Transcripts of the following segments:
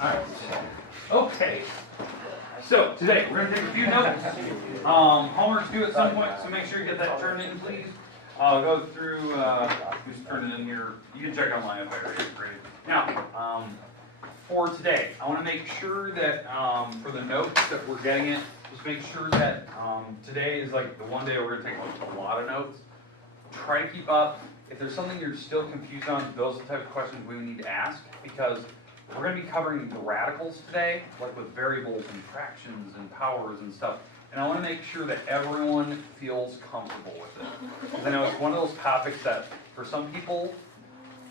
Alright. Okay. So, today, we're going to take a few notes. Homework's due at some point, so make sure you get that turned in, please. I'll go through, just turn it in here. You can check online if I already graded. Now, for today, I want to make sure that, for the notes that we're getting it, just make sure that today is like the one day we're going to take a lot of notes. Try to keep up. If there's something you're still confused on, those are the type of questions we need to ask, because we're going to be covering the radicals today, like with variables and fractions and powers and stuff. And I want to make sure that everyone feels comfortable with it. Because I know it's one of those topics that, for some people,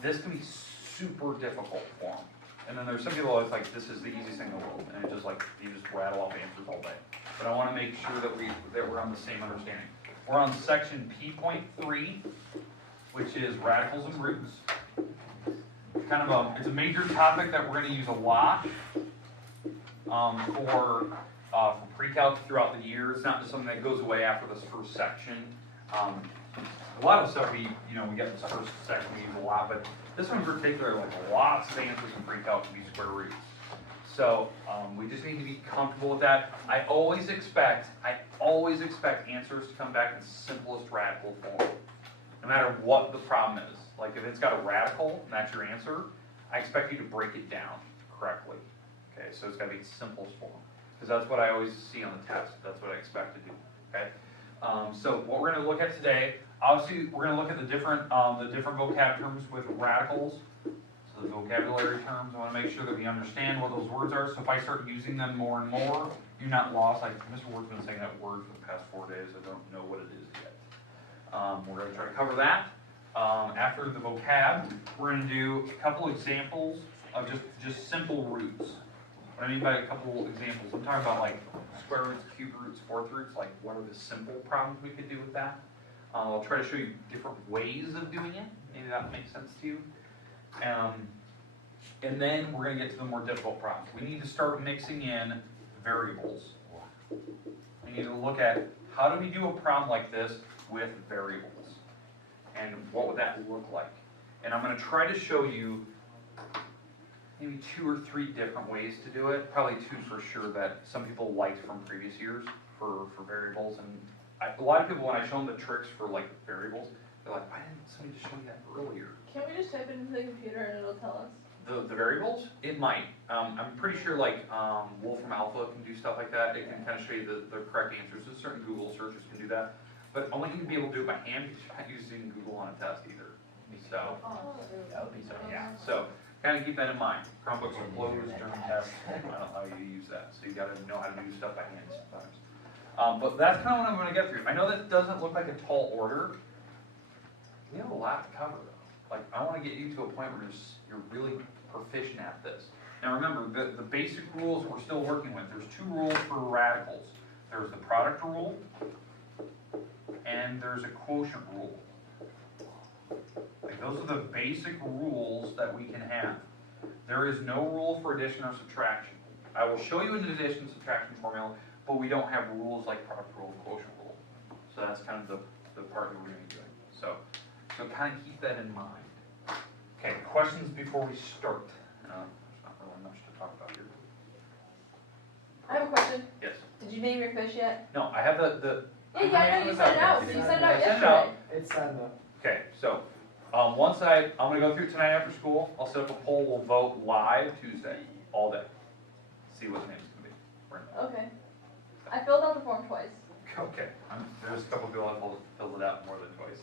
this can be super difficult for them. And then there's some people that's like, this is the easiest thing in the world. And it's just like, you just rattle off answers all day. But I want to make sure that we're on the same understanding. We're on section P.3, which is radicals and roots. Kind of it's a major topic that we're going to use a lot for pre-calc throughout the year. It's not just something that goes away after this first section. A lot of stuff we get this first section we use a lot, but this one in particular, like lots of answers in pre-calc can be square roots. So we just need to be comfortable with that. I always expect answers to come back in simplest radical form, no matter what the problem is. Like if it's got a radical and that's your answer, I expect you to break it down correctly. Okay, so it's got to be simplest form, because that's what I always see on the test. That's what I expect to do. Okay, so what we're going to look at today, obviously we're going to look at the different vocab terms with radicals. So the vocabulary terms, I want to make sure that we understand what those words are. So if I start using them more and more, you're not lost. Like Mr. Ward's been saying that word for the past 4 days. I don't know what it is yet. We're going to try to cover that. After the vocab, we're going to do a couple examples of just simple roots. What I mean by a couple examples, I'm talking about like square roots, cube roots, fourth roots, like what are the simple problems we could do with that. I'll try to show you different ways of doing it. Maybe that makes sense to you. And then we're going to get to the more difficult problems. We need to start mixing in variables. We need to look at how do we do a problem like this with variables. And what would that look like? And I'm going to try to show you maybe 2 or 3 different ways to do it. Probably 2 for sure that some people liked from previous years for variables. And a lot of people, when I show them the tricks for like variables, they're like, why didn't somebody just show me that earlier? Can't we just type it into the computer and it'll tell us? The variables? It might. I'm pretty sure like Wolfram Alpha can do stuff like that. It can kind of show you the correct answers. There's certain Google searches can do that. But I want you to be able to do it by hand because you're not using Google on a test either. So, yeah. So kind of keep that in mind. Chromebooks are closed during tests. I don't know how you use that. So you got to know how to do stuff by hand sometimes. But that's kind of what I'm going to get through. I know that doesn't look like a tall order. We have a lot to cover though. Like I want to get you to a point where you're really proficient at this. Now remember, the basic rules we're still working with. There's 2 rules for radicals. There's the product rule, and there's a quotient rule. Like those are the basic rules that we can have. There is no rule for addition or subtraction. I will show you an addition and subtraction formula, but we don't have rules like product rule and quotient rule. So that's kind of the part that we're going to be doing. So kind of keep that in mind. Okay, questions before we start? There's not really much to talk about here. I have a question. Yes. Did you name your fish yet? No, I have the Yeah, I know you sent it out. You sent it out yesterday. It's signed up. Okay, so I'm going to go through tonight after school. I'll set up a poll. We'll vote live Tuesday, all day. See what the name's going to be. Okay. I filled out the form twice. Okay. There's a couple people that filled it out more than twice.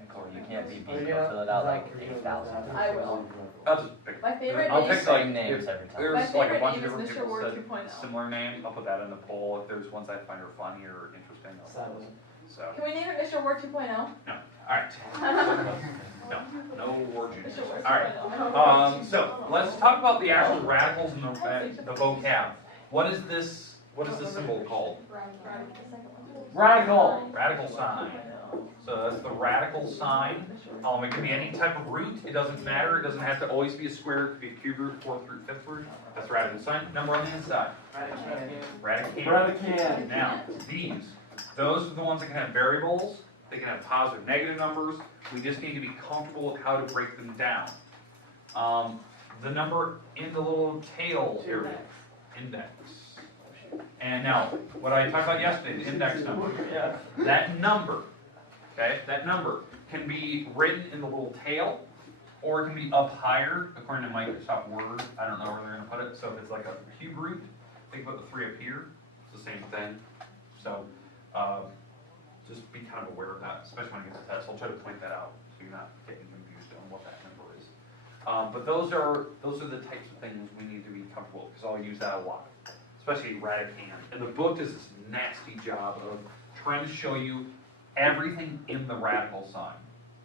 Nicole, you can't be beat. You'll fill it out like 8,000. I will. I'll just pick. My favorite I'll name. pick like names if every time. there's My like a favorite bunch of name different is Mr. people Word said 2.0. similar name. I'll put that in the poll. If there's ones I find are funny or interesting, I'll post. So. Can we name it Mr. Word 2.0? No. All right. No word juice. Mr. Word All 2.0. right. So let's talk about the actual radicals and the vocab. What is this? What is this symbol called? Radical. Radical sign. So that's the radical sign. It can be any type of root. It doesn't matter. It doesn't have to always be a square. It could be a cube root, fourth root, fifth root. That's the radical sign. Number on the inside. Radical. Now, those are the ones that can have variables. They can have positive, negative numbers. We just need to be comfortable with how to break them down. the number in the little tail area, index. And now, what I talked about yesterday, the index number, that number, okay, that number can be written in the little tail, or it can be up higher, according to Microsoft Word. I don't know where they're going to put it. So if it's like a cube root, they can put the 3 up here. It's the same thing. So just be kind of aware of that, especially when you get to test. I'll try to point that out so you're not getting confused on what that number is. But those are the types of things we need to be comfortable with, because I'll use that a lot, especially radicand. And the book does this nasty job of trying to show you everything in the radical sign,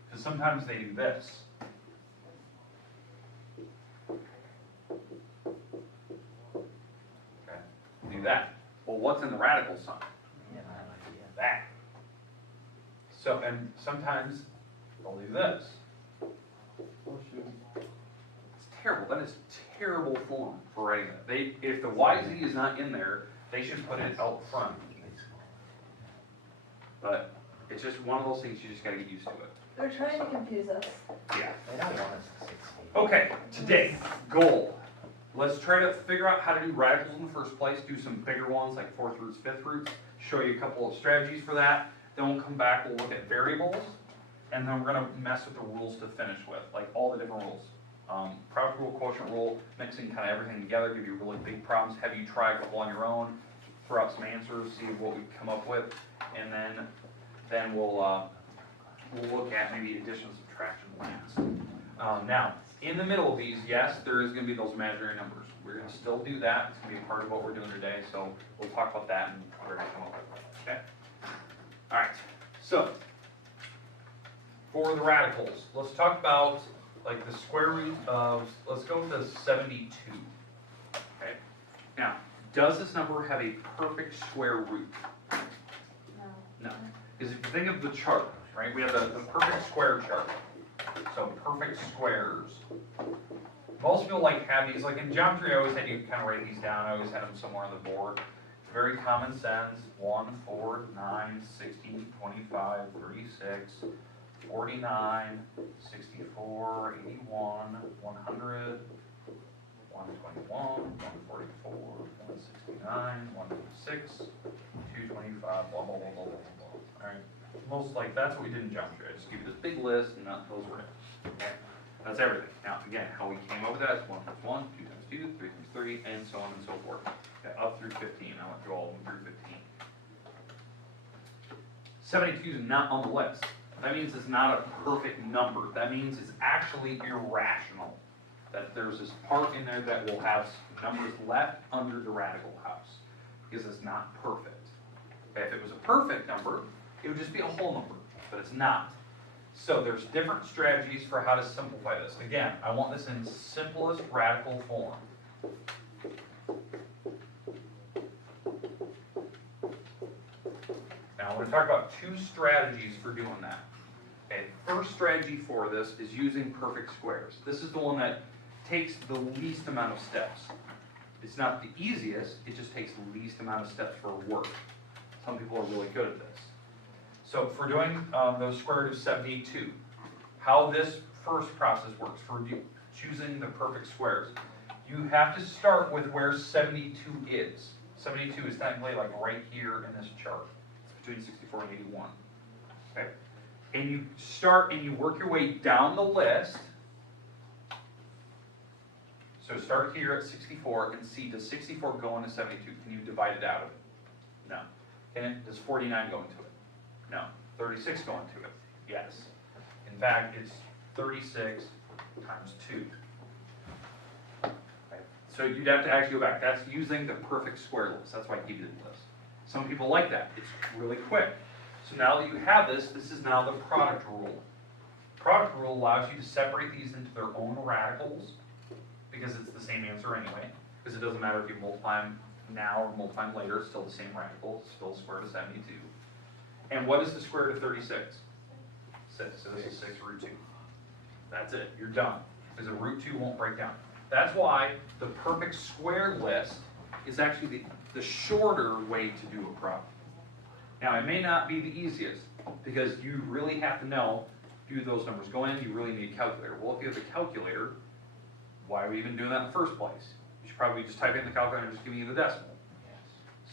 because sometimes they do this. Okay, do that. Well, what's in the radical sign? That. So, and sometimes they'll do this. It's terrible. That is terrible form for writing that. If the YZ is not in there, they should put it out front. But it's just one of those things you just got to get used to it. They're trying to confuse us. Yeah. They don't want us to succeed. Okay, today, goal. Let's try to figure out how to do radicals in the first place, do some bigger ones like 4th roots, 5th roots, show you a couple of strategies for that. Then we'll come back, we'll look at variables, and then we're going to mess with the rules to finish with, like all the different rules. Product rule, quotient rule, mixing kind of everything together, give you really big problems, have you try a couple on your own, throw out some answers, see what we come up with, and then we'll look at maybe addition, subtraction, last. Now, in the middle of these, yes, there is going to be those imaginary numbers. We're going to still do that. It's going to be a part of what we're doing today, so we'll talk about that and we're going to come up with it. Okay? All right. So, for the radicals, let's talk about like the square root of, let's go with the 72. Okay? Now, does this number have a perfect square root? No. Because if you think of the chart, right, we have the perfect square chart. So perfect squares. Most people like have these, like in geometry I always had you kind of write these down, I always had them somewhere on the board. It's very common sense, 1, 4, 9, 16, 25, 36, 49, 64, 81, 100, 121, 144, 169, 106, 225, blah, blah, blah, blah, blah, blah. Alright, most like, that's what we did in geometry. I just give you this big list and those were it. Okay? That's everything. Now, again, how we came up with that is 1 times 1, 2 times 2, 3 times 3, and so on and so forth. Okay, up through 15. I went through all of them through 15. 72 is not on the list. That means it's not a perfect number. That means it's actually irrational. That there's this part in there that will have numbers left under the radical house, because it's not perfect. Okay, if it was a perfect number, it would just be a whole number, but it's not. So there's different strategies for how to simplify this. Again, I want this in simplest radical form. Now, we're going to talk about 2 strategies for doing that. Okay, first strategy for this is using perfect squares. This is the one that takes the least amount of steps. It's not the easiest, it just takes the least amount of steps for work. Some people are really good at this. So for doing the square root of 72, how this first process works for choosing the perfect squares, you have to start with where 72 is. 72 is technically like right here in this chart. It's between 64 and 81. Okay? And you start and you work your way down the list. So start here at 64 and see, does 64 go into 72? Can you divide it out of it? No. Does 49 go into it? No. 36 go into it? Yes. In fact, it's 36 times 2. Okay. So you'd have to actually go back. That's using the perfect square list. That's why I give you the list. Some people like that. It's really quick. So now that you have this, this is now the product rule. Product rule allows you to separate these into their own radicals, because it's the same answer anyway, because it doesn't matter if you multiply them now or multiply them later, it's still the same radical, it's still the square root of 72. And what is the square root of 36? 6, so this is 6 root 2. That's it, you're done, because the root 2 won't break down. That's why the perfect square list is actually the shorter way to do a problem. Now, it may not be the easiest, because you really have to know, do those numbers go in, you really need a calculator. Well, if you have a calculator, why are we even doing that in the first place? You should probably just type it in the calculator and just giving you the decimal.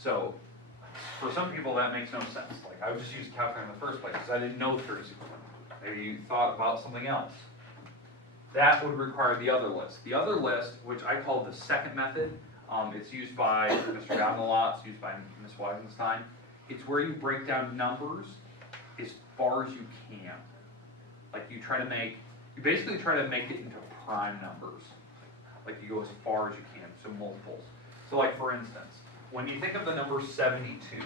So, for some people that makes no sense. Like, I would just use the calculator in the first place because I didn't know 3600. Maybe you thought about something else. That would require the other list. The other list, which I call the second method, it's used by Mr. Gavin a lot, it's used by Ms. Weisenstein. It's where you break down numbers as far as you can. Like you basically try to make it into prime numbers. Like you go as far as you can, so multiples. So like for instance, when you think of the number 72,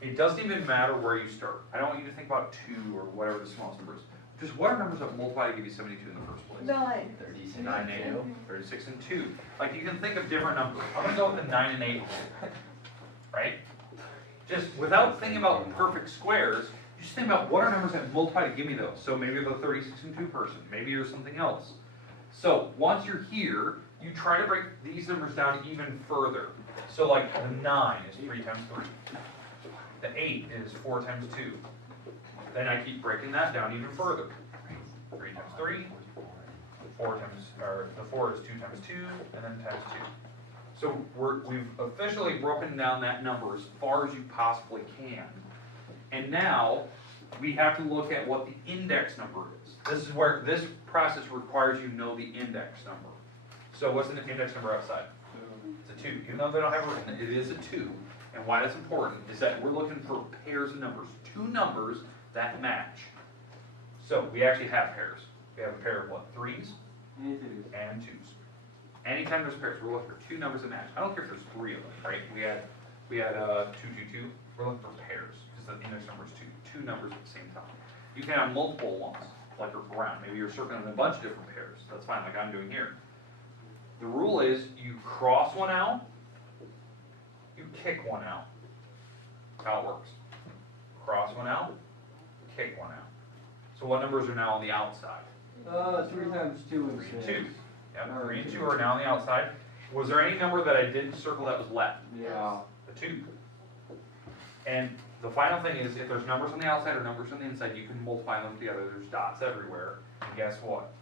it doesn't even matter where you start. I don't want you to think about 2 or whatever the smallest number is. Just what are numbers that multiply to give you 72 in the first place? 9. 36. 9 and 8, 36 and 2. Like you can think of different numbers. I'm going to go with the 9 and 8, right? Just without thinking about perfect squares, you just think about what are numbers that multiply to give me those. So maybe you're the 36 and 2 person. Maybe you're something else. So once you're here, you try to break these numbers down even further. So like the 9 is 3 times 3. The 8 is 4 times 2. Then I keep breaking that down even further. 3 times 3, 4 times, or the 4 is 2 times 2, and then times 2. So we've officially broken down that number as far as you possibly can. And now we have to look at what the index number is. This is where this process requires you to know the index number. So what's the index number outside? It's a 2. Even though they don't have it written, it is a 2. And why that's important is that we're looking for pairs of numbers. 2 numbers that match. So we actually have pairs. We have a pair of what? 3s and 2s. Anytime there's pairs, we're looking for 2 numbers that match. I don't care if there's 3 of them, right? We had 2, 2, 2. We're looking for pairs because the index number is 2. 2 numbers at the same time. You can have multiple ones, like around. Maybe you're circling a bunch of different pairs. That's fine, like I'm doing here. The rule is you cross one out, you kick one out. How it works. Cross one out, kick one out. So what numbers are now on the outside? 3 times 2 and 3 and 6. 2. Yep, 3 and 2 are now on the outside. Was there any number that I didn't circle that was left? Yeah. The 2. And the final thing is, if there's numbers on the outside or numbers on the inside, you can multiply them together. There's dots everywhere. And guess what?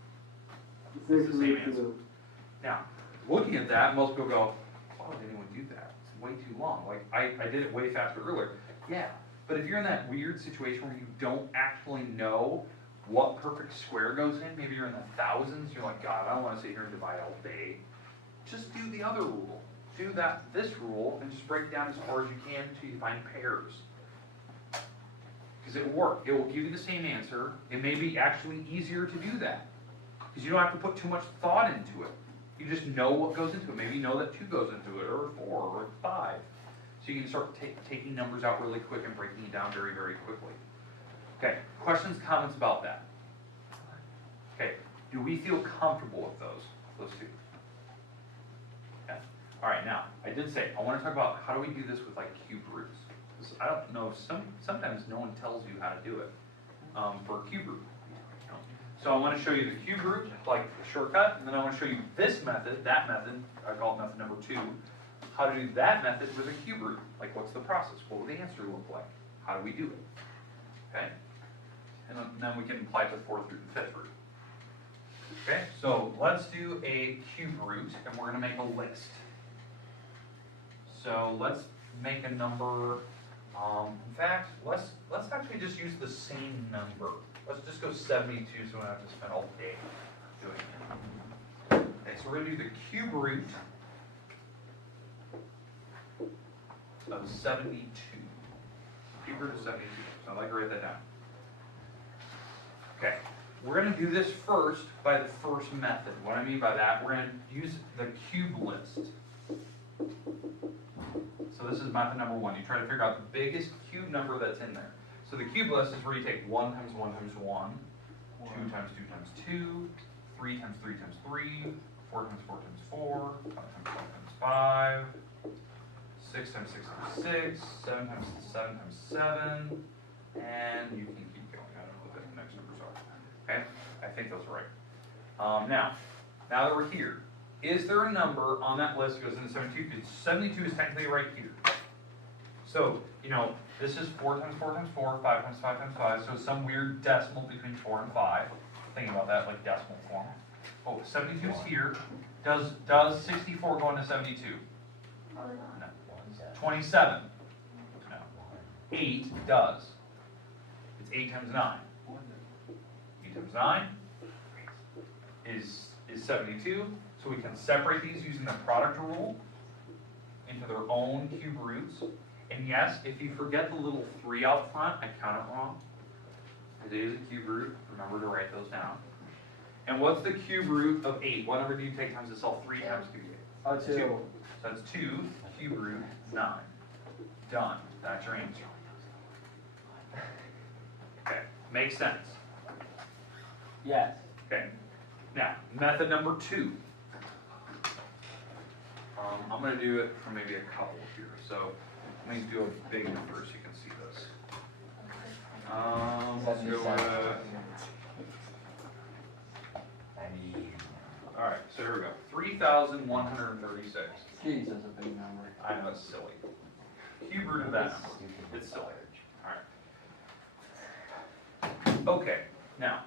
It's the same answer. Now, looking at that, most people go, why would anyone do that? It's way too long. Like, I did it way faster earlier. Yeah, but if you're in that weird situation where you don't actually know what perfect square goes in, maybe you're in the thousands, you're like, God, I don't want to sit here and divide all day. Just do the other rule. Do this rule, and just break it down as far as you can until you find pairs. Because it will work. It will give you the same answer. It may be actually easier to do that. Because you don't have to put too much thought into it. You just know what goes into it. Maybe you know that 2 goes into it, or 4, or 5. So you can start taking numbers out really quick and breaking it down very, very quickly. Okay, questions, comments about that? Okay, do we feel comfortable with those 2? Okay. All right, now, I did say, I want to talk about how do we do this with like cube roots. Because I don't know, sometimes no one tells you how to do it for a cube root. So I want to show you the cube root, like a shortcut, and then I want to show you this method, that method, I call it method number 2, how to do that method with a cube root. Like what's the process? What would the answer look like? How do we do it? Okay? And then we can apply it to the 4th root and 5th root. Okay, so let's do a cube root, and we're going to make a list. So let's make a number, in fact, let's actually just use the same number. Let's just go 72 so we don't have to spend all day doing it. Okay, so we're going to do the cube root of 72. Cube root of 72. So I'd like to write that down. Okay, we're going to do this first by the first method. What I mean by that, we're going to use the cube list. So this is method number 1. You try to figure out the biggest cube number that's in there. So the cube list is where you take 1 times 1 times 1, 2 times 2 times 2, 3 times 3 times 3, 4 times 4 times 4, 5 times 5 times 5, 6 times 6 times 6, 7 times 7 times 7, and you can keep going. I don't know what the next numbers are. Okay? I think those are right. Now that we're here, is there a number on that list that goes into 72? Because 72 is technically right here. So, you know, this is 4 times 4 times 4, 5 times 5 times 5, so some weird decimal between 4 and 5. Thinking about that like decimal form. oh, 72 is here. Does 64 go into 72? Probably not. No. 27? No. 8 does. It's 8 times 9. 8 times 9 is 72. So we can separate these using the product rule into their own cube roots. And yes, if you forget the little 3 out front, I count it wrong. It is a cube root. Remember to write those down. And what's the cube root of 8? What number do you take times itself? 3 times cube 8. 2. So that's 2, cube root, 9. Done. That's your answer. Okay, makes sense. Yes. Okay, now, method number 2. I'm going to do it for maybe a couple here. So let me do a big number so you can see this. Let's go alright, so here we go. 3,136. Jeez, that's a big number. I know it's silly. Cube root of that number. It's silly. Alright. Okay, now,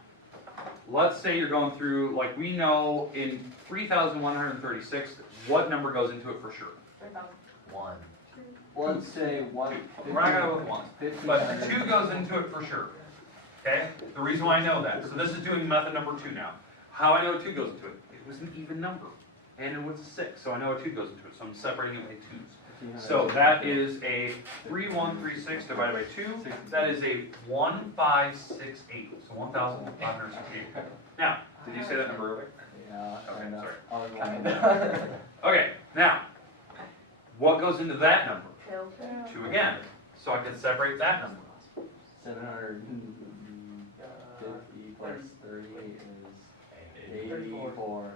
let's say you're going through, like we know in 3,136, what number goes into it for sure? 1. Let's say 1. We're not going to go with 1. But 2 goes into it for sure. Okay? The reason why I know that. So this is doing method number 2 now. How I know 2 goes into it? It was an even number. And it was a 6. So I know a 2 goes into it. So I'm separating it by 2's. So that is a 3136 divided by 2. That is a 1568. So 1,568. Now, did you say that number earlier? Yeah. Okay, sorry. I was wrong. Okay, now, what goes into that number? 2. 2 again. So I can separate that number. 750 plus 38 is 84.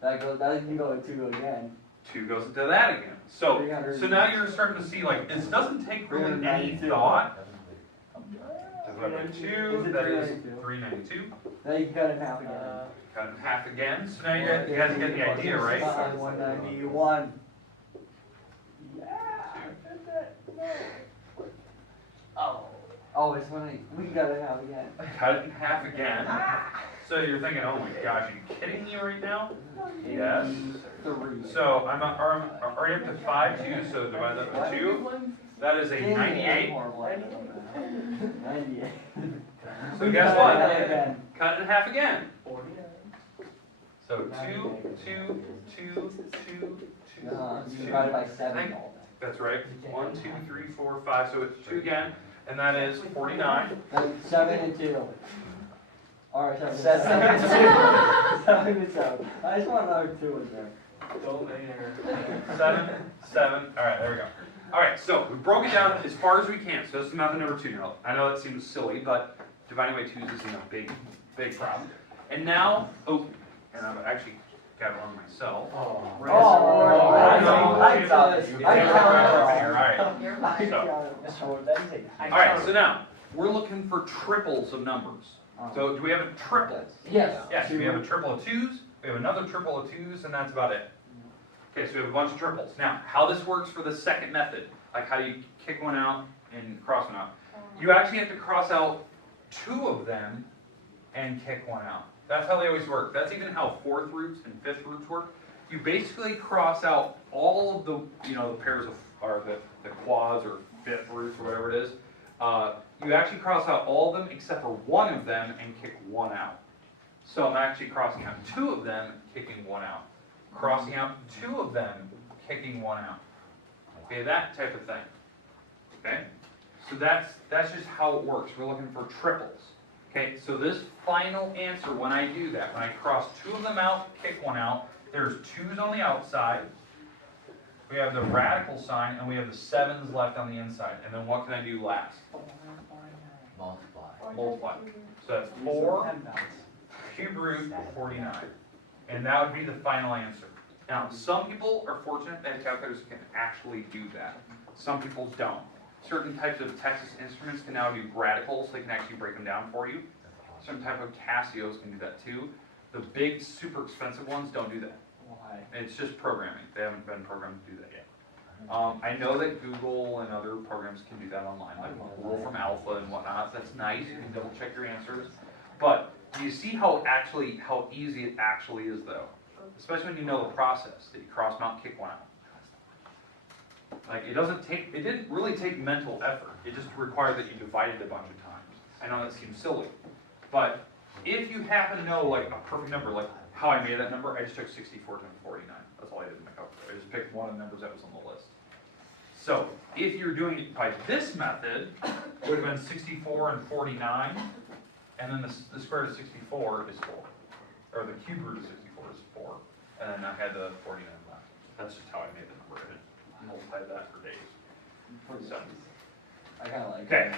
That can go to 2 again. 2 goes into that again. So now you're starting to see, like, this doesn't take really any thought. Divided by 2, that is 392. Now you can cut it in half again. Cut it in half again. So now you guys get the idea, right? 191. Oh, it's funny. We can cut it in half again. Cut it in half again. So you're thinking, oh my gosh, are you kidding me right now? Yes. 3. So I'm already up to 5 2, so divide that by 2. That is a 98. 98. So guess what? Again. Cut it in half again. So 2, 2, 2, 2, 2, 2. Divided by 7. That's right. 1, 2, 3, 4, 5. So it's 2 again, and that is 49. 7 and 2. Alright, 7 and 7. 7 and 7. I just want another 2 in there. 7, 7. Alright, there we go. Alright, so we broke it down as far as we can. So that's method number 2 now. I know that seems silly, but dividing by 2s isn't a big problem. And now, and I've actually got it wrong myself. Alright, so now, we're looking for triples of numbers. So do we have a triple? Yes. Yes, we have a triple of 2s, we have another triple of 2s, and that's about it. Okay, so we have a bunch of triples. Now, how this works for the second method, like how you kick one out and cross one out. You actually have to cross out 2 of them and kick one out. That's how they always work. That's even how 4th roots and 5th roots work. You basically cross out all of the, the pairs of, or the quads or 5th roots or whatever it is. You actually cross out all of them except for one of them and kick one out. So I'm actually crossing out 2 of them, kicking one out. Crossing out 2 of them, kicking one out. Okay, that type of thing. Okay? So that's just how it works. We're looking for triples. Okay, so this final answer, when I do that, when I cross 2 of them out, kick one out, there's 2's on the outside. We have the radical sign, and we have the 7's left on the inside. And then what can I do last? Multiply. So that's 4 cube root 49. And that would be the final answer. Now, some people are fortunate that calculators can actually do that. Some people don't. Certain types of Texas Instruments can now do radicals. They can actually break them down for you. Some type of Casios can do that too. The big, super expensive ones don't do that. Why? It's just programming. They haven't been programmed to do that yet. I know that Google and other programs can do that online, like Wolfram Alpha and whatnot. That's nice. You can double check your answers. But do you see how easy it actually is though? Especially when you know the process, that you cross them out, kick one out. Like it didn't really take mental effort. It just required that you divide it a bunch of times. I know that seems silly, but if you happen to know like a perfect number, like how I made that number, I just took 64 times 49. That's all I did in my calculator. I just picked one of the numbers that was on the list. So if you're doing it by this method, it would have been 64 and 49, and then the square root of 64 is 4, or the cube root of 64 is 4, and then I had the 49 left. That's just how I made the number. I didn't multiply that for days. So, I kind of like okay. it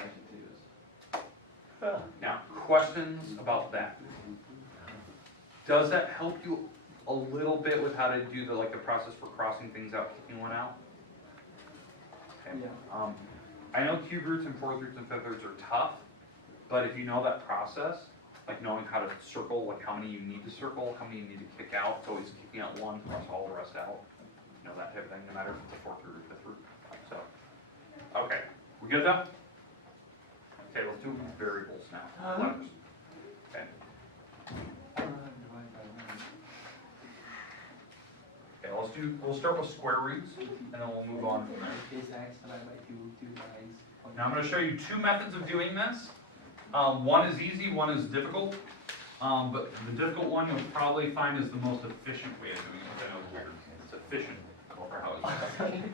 too. Now, questions about that? Does that help you a little bit with how to do the process for crossing things out, kicking one out? Okay. Yeah. I know cube roots and fourth roots and fifth roots are tough, but if you know that process, like knowing how to circle, like how many you need to circle, how many you need to kick out, it's always kicking out one, cross all the rest out. You know, that type of thing, no matter if it's a fourth root or fifth root. So, okay, we good though? Okay, let's do variables now, letters. Okay. Okay, we'll start with square roots, and then we'll move on from there. Now I'm going to show you two methods of doing this. One is easy, one is difficult. But the difficult one you'll probably find is the most efficient way of doing it, which I know is weird. It's efficient for how it's done.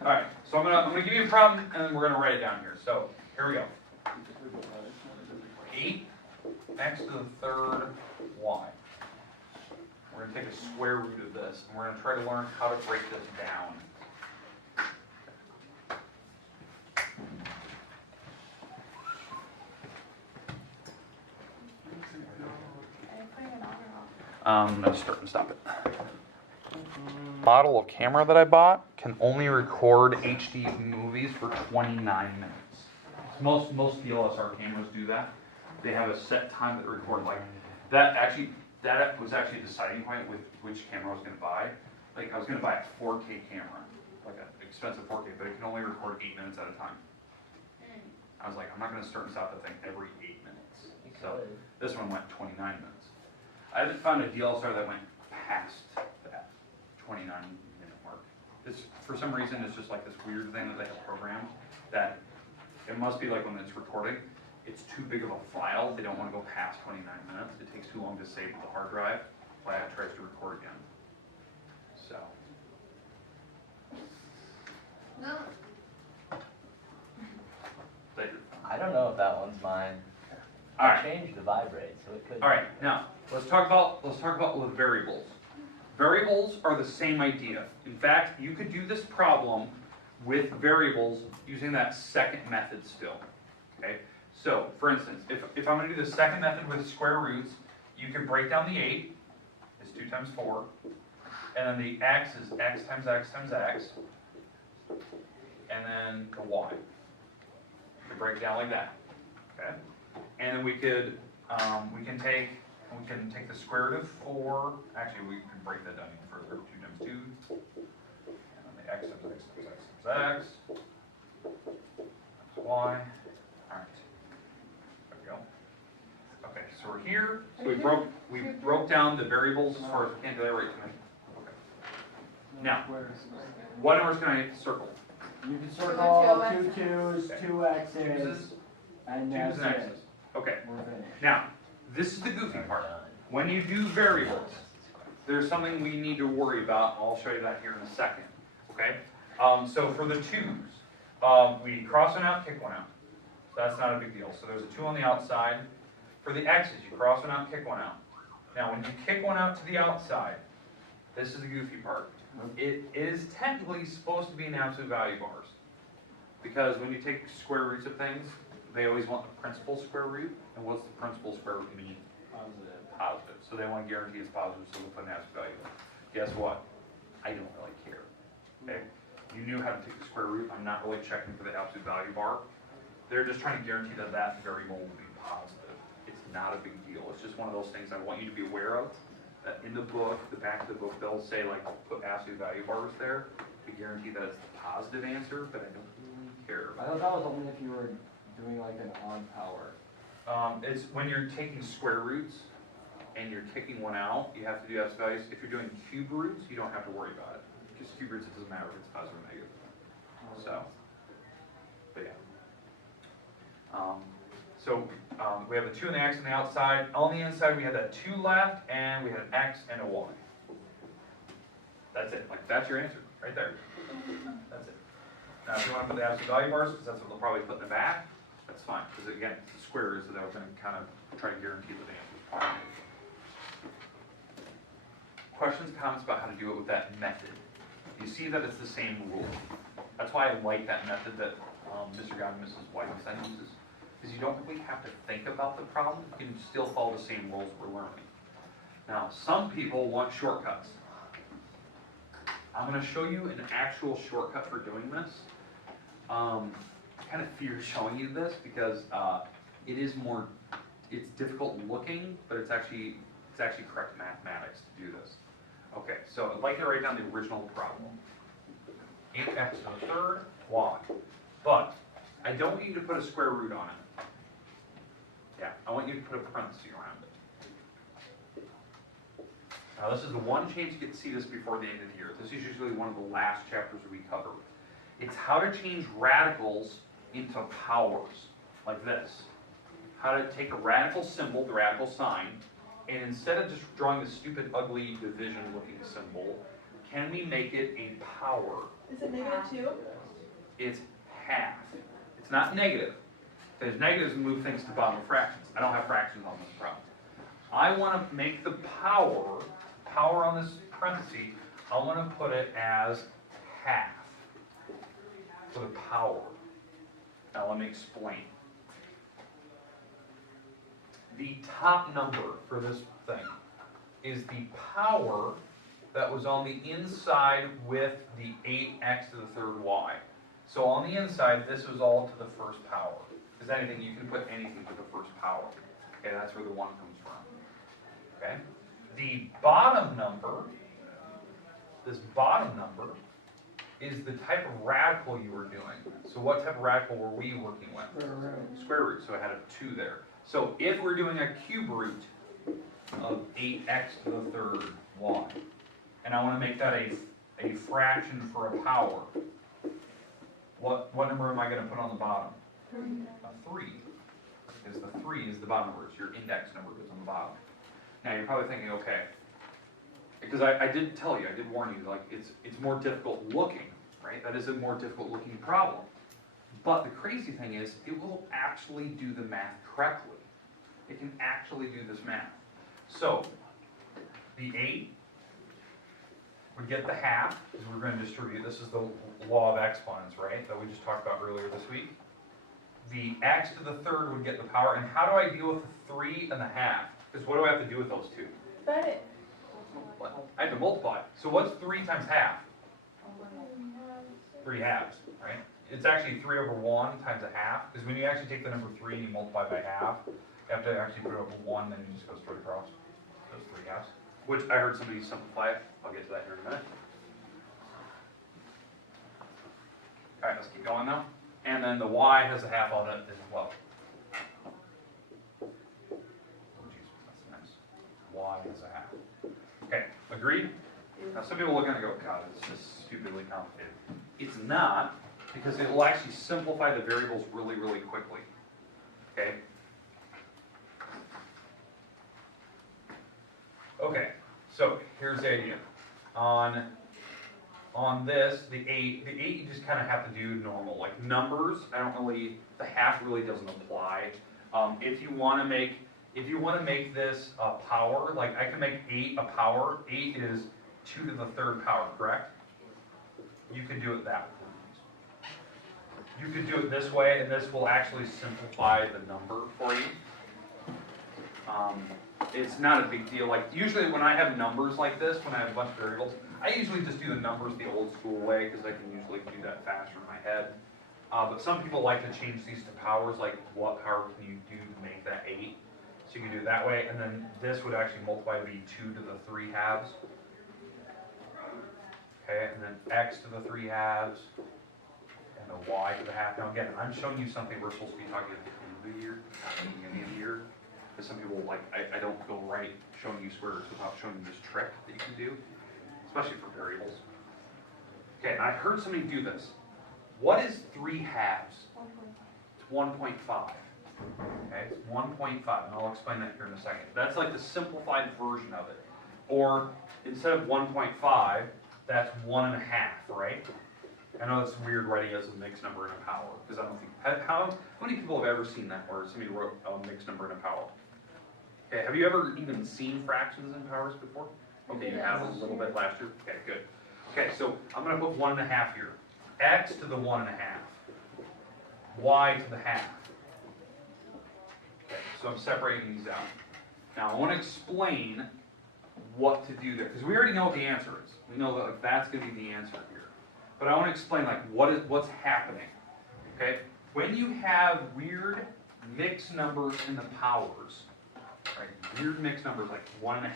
Alright, so I'm gonna give you a problem, and then we're going to write it down here. So, here we go. 8x to the third y. We're going to take a square root of this, and we're going to try to learn how to break this down. Let's start and stop it. Model of camera that I bought can only record HD movies for 29 minutes. Most DSLR cameras do that. They have a set time that they record. Like that was actually a deciding point with which camera I was going to buy. Like I was going to buy a 4K camera, like an expensive 4K, but it can only record 8 minutes at a time. I was like, I'm not going to start and stop the thing every 8 minutes. So this one went 29 minutes. I haven't found a DSLR that went past that 29-minute mark. It's, for some reason, it's just like this weird thing that they have programmed that it must be like when it's recording, it's too big of a file. They don't want to go past 29 minutes. It takes too long to save the hard drive. Why it tries to record again. So. No. I don't know if that one's mine. All I right. changed the vibrate, so it could. All right. Now let's talk about with variables. Variables are the same idea. In fact, you could do this problem with variables using that second method still. Okay. So, for instance, if I'm going to do the second method with square roots, you can break down the 8. It's 2 times 4, and then the x is x times x times x, and then the y. You can break it down like that. Okay. And then we can take the square root of 4. Actually, we can break that down even further. 2 times 2, and then the x times x times x times x, times y. All right. There we go. Okay, so we're here. So we broke down the variables as far as we can. Do that right to me? Okay. Now, what numbers can I circle? You can circle 2 2's, Okay. 2 x's, and that's 2's and it. x's. Okay. We're finished. Now, this is the goofy part. When you do variables, there's something we need to worry about. I'll show you that here in a second. Okay? So for the 2's, we cross one out, kick one out. So that's not a big deal. So there's a 2 on the outside. For the x's, you cross one out, kick one out. Now, when you kick one out to the outside, this is the goofy part. It is technically supposed to be in absolute value bars. Because when you take square roots of things, they always want the principal square root. And what's the principal square root mean? Positive. So they want to guarantee it's positive, so they'll put an absolute value. Guess what? I don't really care. Okay? You knew how to take the square root. I'm not really checking for the absolute value bar. They're just trying to guarantee that that variable will be positive. It's not a big deal. It's just one of those things I want you to be aware of. That in the book, the back of the book, they'll say like put absolute value bars there to guarantee that it's the positive answer, but I don't really care. I thought that was only if you were doing like an odd power. It's when you're taking square roots and you're kicking one out, you have to do S values. If you're doing cube roots, you don't have to worry about it. Because cube roots, it doesn't matter if it's positive or negative. So, but yeah. We have a 2 and the x on the outside. On the inside, we had that 2 left, and we had an x and a y. That's it. Like, that's your answer, right there. That's it. Now, if you want to put the absolute value bars, because that's what they'll probably put in the back, that's fine. Because again, it's the squares that are going to kind of try to guarantee that the answer is positive. Questions, comments about how to do it with that method? You see that it's the same rule. That's why I like that method that Mr. God and Mrs. Whitenstein uses. Because you don't really have to think about the problem. You can still follow the same rules we're learning. Now, some people want shortcuts. I'm going to show you an actual shortcut for doing this. I kind of fear showing you this because it's difficult looking, but it's actually correct mathematics to do this. Okay, so I'd like you to write down the original problem. 8x to the third, y. But I don't want you to put a square root on it. Yeah, I want you to put a parenthesis around it. Now this is the one chance you get to see this before the end of the year. This is usually one of the last chapters we cover. It's how to change radicals into powers, like this. How to take a radical symbol, the radical sign, and instead of just drawing this stupid, ugly division-looking symbol, can we make it a power? Is it -2? It's half. It's not negative. If there's negatives, we move things to the bottom of fractions. I don't have fractions on this problem. I want to make the power on this parenthesis, I want to put it as half for the power. Now let me explain. The top number for this thing is the power that was on the inside with the 8x to the third y. So on the inside, this was all to the first power. Because anything, you can put anything to the first power. Okay, that's where the 1 comes from. Okay? The bottom number, this bottom number, is the type of radical you were doing. So what type of radical were we working with? Square root. So I had a 2 there. So if we're doing a cube root of 8x to the third y, and I want to make that a fraction for a power, what number am I going to put on the bottom? A 3. Because the 3 is the bottom number. It's your index number that's on the bottom. Now you're probably thinking, okay, because I did tell you, I did warn you, like it's more difficult looking, right? That is a more difficult looking problem. But the crazy thing is, it will actually do the math correctly. It can actually do this math. So, the 8 would get the half, because we're going to distribute. This is the law of exponents, right, that we just talked about earlier this week. The x to the third would get the power. And how do I deal with the 3 and the half? Because what do I have to do with those two? Divide it. I have to multiply. So what's 3 times half? 3 halves, right? It's actually 3 over 1 times a half. Because when you actually take the number 3 and you multiply by half, you have to actually put it over 1, then you just go straight across. Those 3 halves. Which I heard somebody simplify it. I'll get to that here in a minute. Alright, let's keep going now. And then the y has a half on it as well. Oh, geez, that's nice. Y is a half. Okay, agreed? Now some people look at it and go, God, it's just stupidly complicated. It's not, because it will actually simplify the variables really, really quickly. Okay? Okay, so here's the idea. On this, the 8 you just kind of have to do normal. Like numbers, the half really doesn't apply. If you want to make this a power, like I can make 8 a power. 8 is 2 to the third power, correct? You can do it that way. You could do it this way, and this will actually simplify the number for you. It's not a big deal. Like usually when I have numbers like this, when I have a bunch of variables, I usually just do the numbers the old school way because I can usually do that faster in my head. But some people like to change these to powers, like what power can you do to make that 8? So you can do it that way, and then this would actually multiply to be 2 to the 3 halves. Okay, and then x to the 3 halves, and the y to the half. Now again, I'm showing you something we're supposed to be talking of the year, not the beginning of the year. Because some people, like, I don't feel right showing you square roots without showing you this trick that you can do, especially for variables. Okay, and I heard somebody do this. What is 3 halves? It's 1.5. Okay, it's 1.5, and I'll explain that here in a second. That's like the simplified version of it. Or instead of 1.5, that's 1.5, right? I know it's weird writing as a mixed number and a power, because I don't think, how many people have ever seen that where somebody wrote a mixed number and a power? Okay, have you ever even seen fractions and powers before? Okay, you have a little bit last year? Okay, good. Okay, so I'm going to put 1.5 here. X to the 1.5. Y to the half. Okay, so I'm separating these out. Now I want to explain what to do there, because we already know what the answer is. We know that like, that's going to be the answer here. But I want to explain like what's happening. Okay, when you have weird mixed numbers in the powers, right? Weird mixed numbers like 1.5.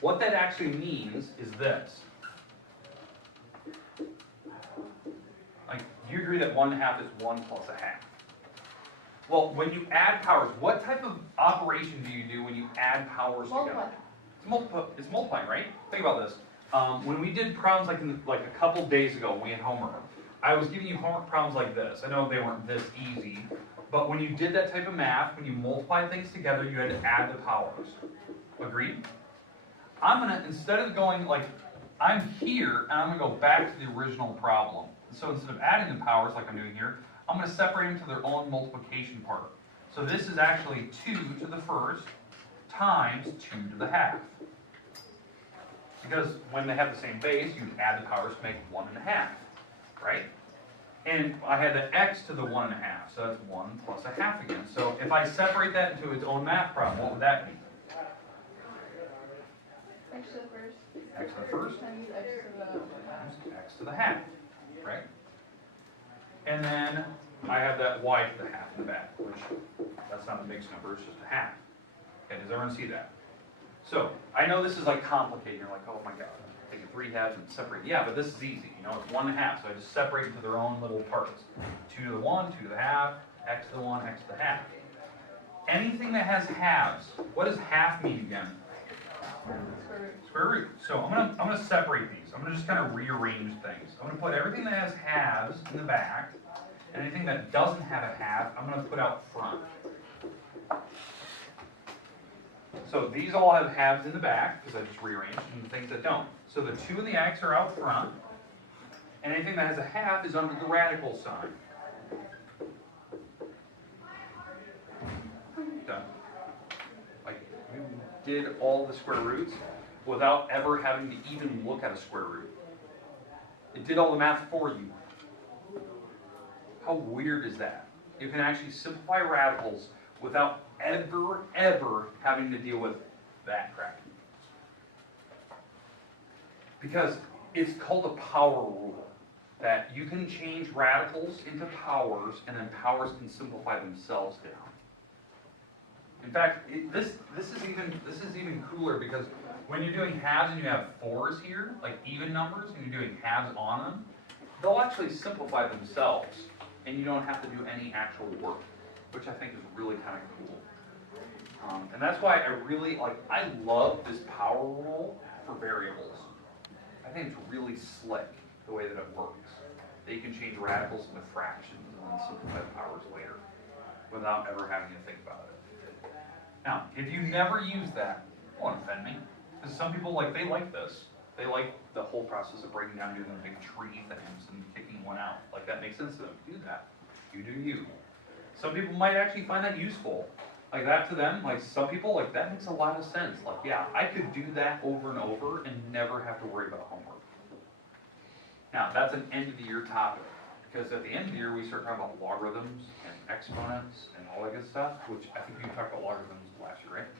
What that actually means is this. Like, do you agree that 1.5 is 1 plus a half? Well, when you add powers, what type of operation do you do when you add powers together? It's multiplying, right? Think about this. When we did problems like a couple days ago when we had homework, I was giving you homework problems like this. I know they weren't this easy, but when you did that type of math, when you multiply things together, you had to add the powers. Agreed? I'm gonna, instead of going like, I'm here, and I'm gonna go back to the original problem. So instead of adding the powers like I'm doing here, I'm gonna separate them to their own multiplication part. So this is actually 2 to the first times 2 to the half. Because when they have the same base, you add the powers to make 1.5, right? And I had the x to the 1.5, so that's 1 plus a half again. So if I separate that into its own math problem, what would that mean? X to the first. X to the first Times X to the times x to the half, right? And then I have that y to the half in the back, which that's not a mixed number, it's just a half. Okay, does everyone see that? So, I know this is like complicated, you're like, oh my god, I'm taking 3 halves and separate. Yeah, but this is easy, you know, it's 1.5, so I just separate into their own little parts. 2 to the 1, 2 to the half, x to the 1, x to the half. Anything that has halves, what does half mean again? square root. Square root. So I'm gonna separate these. I'm gonna just kind of rearrange things. I'm gonna put everything that has halves in the back, and anything that doesn't have a half, I'm gonna put out front. So these all have halves in the back, because I just rearranged, and the things that don't. So the 2 and the x are out front, and anything that has a half is under the radical sign. Done. Like, you did all the square roots without ever having to even look at a square root. It did all the math for you. How weird is that? You can actually simplify radicals without ever having to deal with that crap. Because it's called a power rule, that you can change radicals into powers, and then powers can simplify themselves down. In fact, this is even cooler, because when you're doing halves and you have 4s here, like even numbers, and you're doing halves on them, they'll actually simplify themselves, and you don't have to do any actual work, which I think is really kind of cool. And that's why I love this power rule for variables. I think it's really slick the way that it works. That you can change radicals into fractions and then simplify powers later without ever having to think about it. Now, if you never use that, it won't offend me. Because some people, they like this. They like the whole process of breaking down, doing the big tree things and kicking one out. Like, that makes sense to them. Do that. You do you. Some people might actually find that useful. Like, that to them, some people, that makes a lot of sense. Like, yeah, I could do that over and over and never have to worry about homework. Now, that's an end-of-the-year topic. Because at the end of the year, we start talking about logarithms and exponents and all that good stuff, which I think we talked about logarithms last year, right?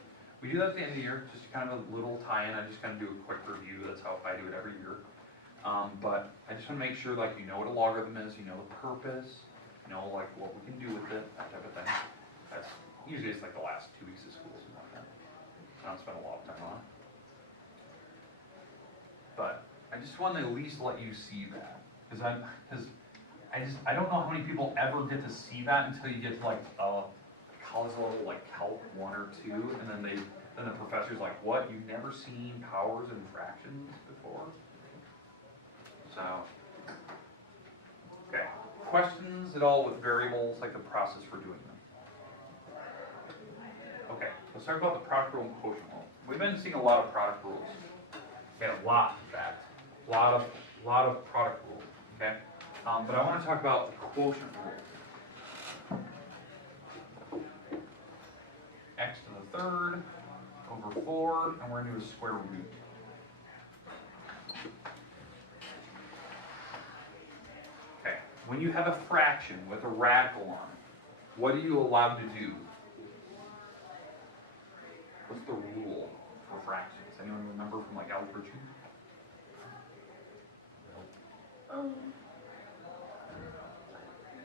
We do that at the end of the year, just kind of a little tie-in. I just kind of do a quick review. That's how I do it every year. But I just want to make sure, you know what a logarithm is, you know the purpose, you know, what we can do with it, that type of thing. That's usually it's the last 2 weeks of school, something like that. I don't spend a lot of time on it. But I just want to at least let you see that, because I don't know how many people ever get to see that until you get to college level, like Calc 1 or 2, and then the professor's like, what, you've never seen powers and fractions before? So, okay, questions at all with variables, like the process for doing them? Okay, let's talk about the product rule and quotient rule. We've been seeing a lot of product rules. Okay, a lot, in fact. A lot of product rules, okay? But I want to talk about the quotient rule. X to the third over 4, and we're going to do a square root. Okay, when you have a fraction with a radical on it, what are you allowed to do? What's the rule for fractions? Anyone remember from like algebra 2?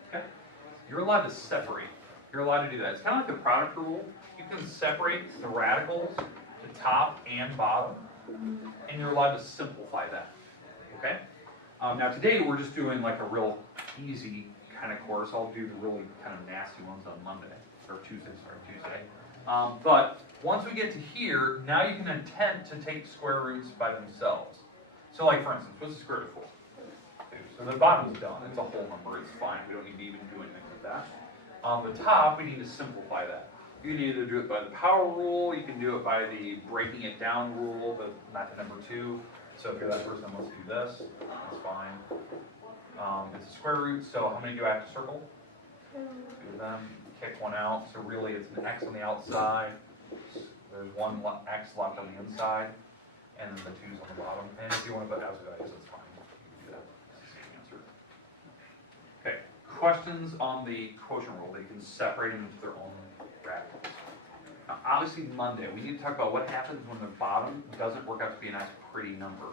Okay, you're allowed to separate. You're allowed to do that. It's kind of like the product rule. You can separate the radicals to top and bottom, and you're allowed to simplify that. Okay? Now today we're just doing like a real easy kind of course. I'll do the really kind of nasty ones on Monday, or Tuesday. But once we get to here, now you can attempt to take square roots by themselves. So like for instance, what's the square root of 4? 2. So the bottom's done. It's a whole number. It's fine. We don't need to even do anything with that. On the top, we need to simplify that. You can either do it by the power rule, you can do it by the breaking it down rule, the method number 2. So if you're that person that wants to do this, that's fine. It's a square root, so how many do I have to circle? 2 of them. Kick one out, so really it's an x on the outside. There's one x left on the inside, and then the 2's on the bottom. And if you want to put absolute values, that's fine. You can do that. It's the same answer. Okay, questions on the quotient rule. They can separate them into their own radicals. Now, obviously Monday, we need to talk about what happens when the bottom doesn't work out to be a nice pretty number.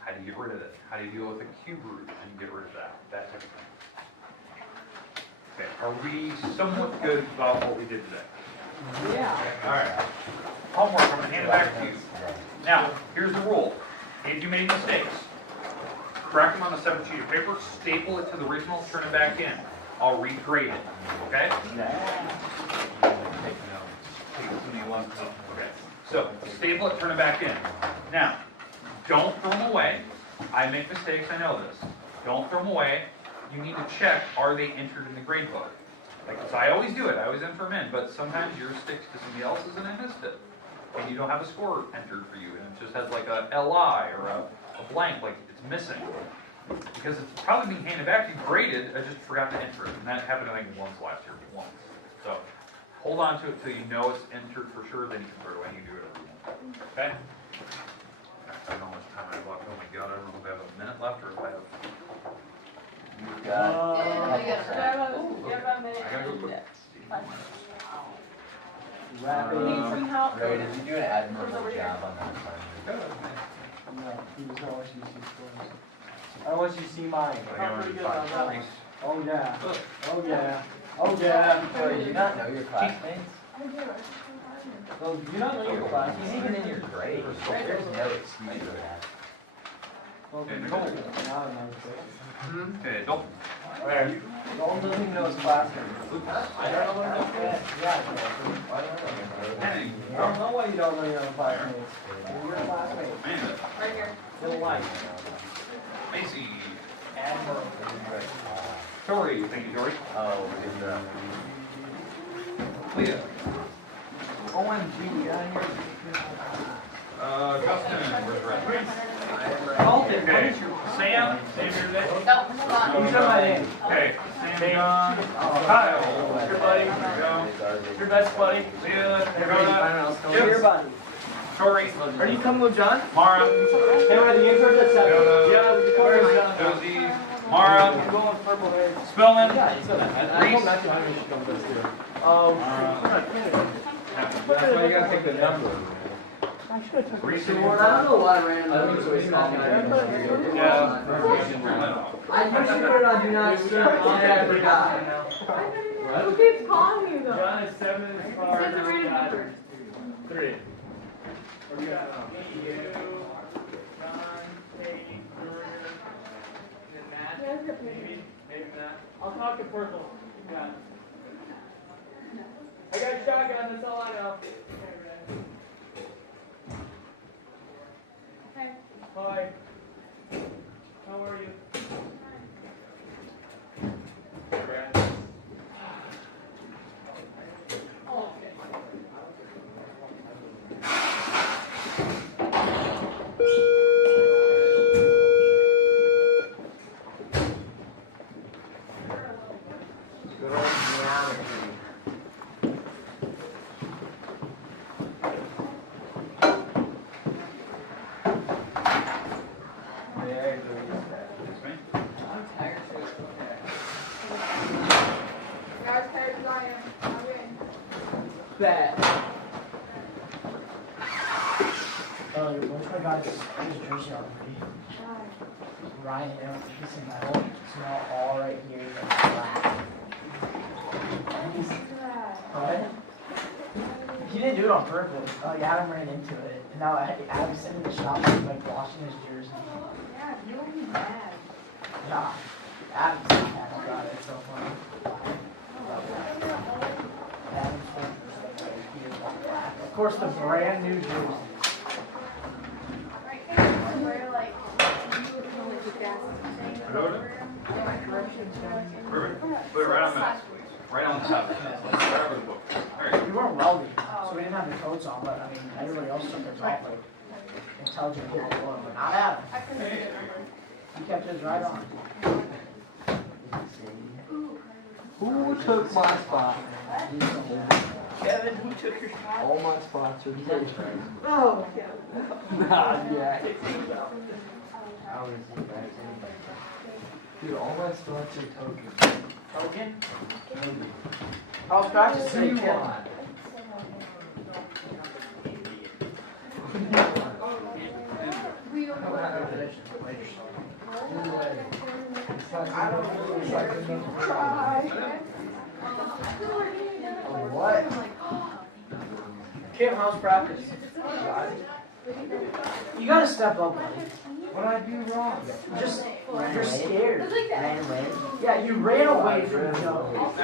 How do you get rid of it? How do you deal with a cube root and get rid of that type of thing? Okay, are we somewhat good about what we did today? Yeah. All right. Homework, I'm going to hand it back to you. Now, here's the rule. If you made mistakes, correct them on a separate sheet of paper, staple it to the original, turn it back in. I'll regrade it. Okay? Okay. So, staple it, turn it back in. Now, don't throw them away. I make mistakes, I know this. Don't throw them away. You need to check, are they entered in the grade book? Like, so I always do it, I always enter them in, but sometimes yours sticks to somebody else's and I missed it. And you don't have a score entered for you, and it just has like a LI or a blank, like it's missing. Because it's probably being handed back to you graded, I just forgot to enter it. And that happened I think once last year, once. So, hold on to it until you know it's entered for sure, then you can throw it away and you do whatever you want. Okay? I don't know how much time I have left, oh my god, I don't know if I have a minute left or if I have... You've got I got a minute. I gotta go quick. Need some help? Ray, did you do an admirable job on that assignment? No, he does not want you to see scores. I don't want you to see mine. Oh yeah. Oh yeah. Oh yeah. Ray, do you not know your classmates? Well, do you not know your class? He's even in your grade. There's no excuse for that. Well, Okay, no. Nicole. Now I'm not Okay, Dalton. sure. Dalton doesn't even know his classmates. I don't know what Yeah. Henning. I don't know why you don't know your own classmates. You're your classmates. Amanda. Right here. Still life. Macy. Admiral. Tori. Thank you, Tori. Oh, is that? Leah. OMG, get out of here. Justin. Where's Red? Dalton, what Okay. is your... Sam. Sam here today? No, hold on. You said my name. Okay. Sam, John. Kyle. Here, buddy. There you go. Your best buddy. Leah. Dakota. Here, buddy. Tori. Are you coming with John? Mara. Hey, we're at the interns at 7. Yeah, where's John? Josie. Mara. I'm going with purple hair. Spillman. Yeah, he's gonna. I hope not to should come with us too. That's why you gotta take the number. Reese. I don't know why randomly it's always called me. Yeah. I usually put it on do not disturb and I forgot. Who keeps calling you though? John is 7 as far Says the random number. 3. You, John, Kate, Vernon, and then Matt. Maybe Matt. I'll talk to Purple. Yeah. Hey, that's all I know. Okay. Hi. How are you? Oh, Good old geometry. There goes that. That's me. I'm tired too. You're as tired as I am. I win. Bet. Where's my guy's jersey already? Ryan, I don't think he's in metal. It's not all right here, but it's flat. What? He didn't do it on purpose. Like Adam ran into it. And now Adam's sitting in the shop like washing his jersey. Yeah, you will be mad. Yeah. Adam's mad about it. It's so funny. Adam's of course, the brand new jersey. Right here, where like, you would know what the gas is saying. Perfect. Put it right on the mask, please. Right on the top. Right over the book. All right. We weren't welding, so we didn't have the coats on, but I mean, everybody else took theirs off, like, intelligent people, but not Adam. I couldn't get it over. He kept his right on. Who took my spot? Kevin, who took your spot? All my spots are taken. Oh, Kevin. Nah, yeah. Dude, all my spots are token. Token? I was practicing. We don't know what What? Kim, how's practice? You gotta step up, buddy. What did I do wrong? Just, you're scared. Ran away. Yeah, you ran away from the joke.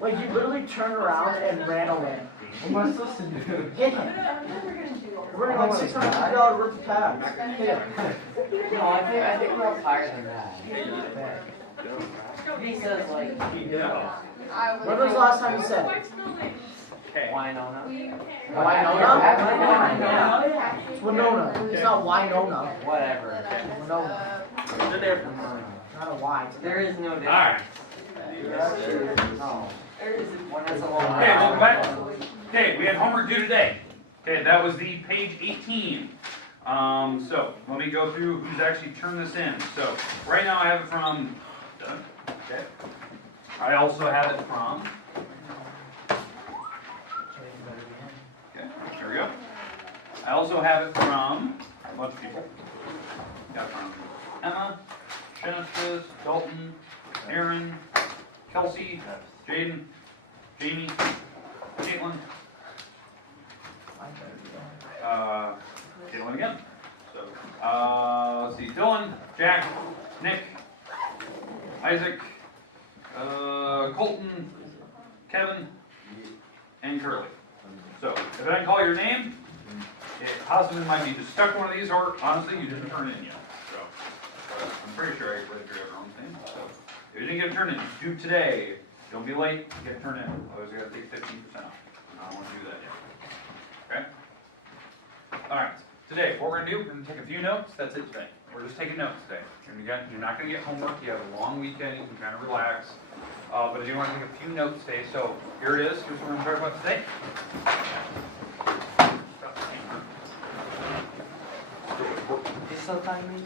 Like, you literally turned around and ran away. What am I supposed to do? Hit him. We're running like $650 worth of tabs. Hit him. No, I think we're all higher than that. He says like, When was the last time you said it? Okay. Winona. Winona? It's Winona. It's not Winona. Whatever. Winona. Good there. Not a Y. There is no All difference. right. No. One has a little. Okay, welcome back. Okay, we had homework due today. Okay, that was the page 18. So let me go through who's actually turned this in. So right now I have it from Doug. Okay. I also have it from. Okay, there we go. I also have it from a bunch of people. Got it from Emma, Genesis, Dalton, Aaron, Kelsey, Jaden, Jamie, Caitlin, Caitlin again. So, let's see, Dylan, Jack, Nick, Isaac, Colton, Kevin, and Curly. So, if I didn't call your name, it possibly might be just stuck one of these, or honestly, you didn't turn it in yet. So, I'm pretty sure I read through everyone's name. So, if you didn't get it turned in, do today. Don't be late, get it turned in. Otherwise, you gotta take 15% off. I don't wanna do that yet. Okay? Alright, today, what we're gonna do, we're gonna take a few notes. That's it today. We're just taking notes today. And again, you're not gonna get homework. You have a long weekend, you can kind of relax. But I do wanna take a few notes today. So, here it is. Here's what we're gonna talk about today. You still talking to me?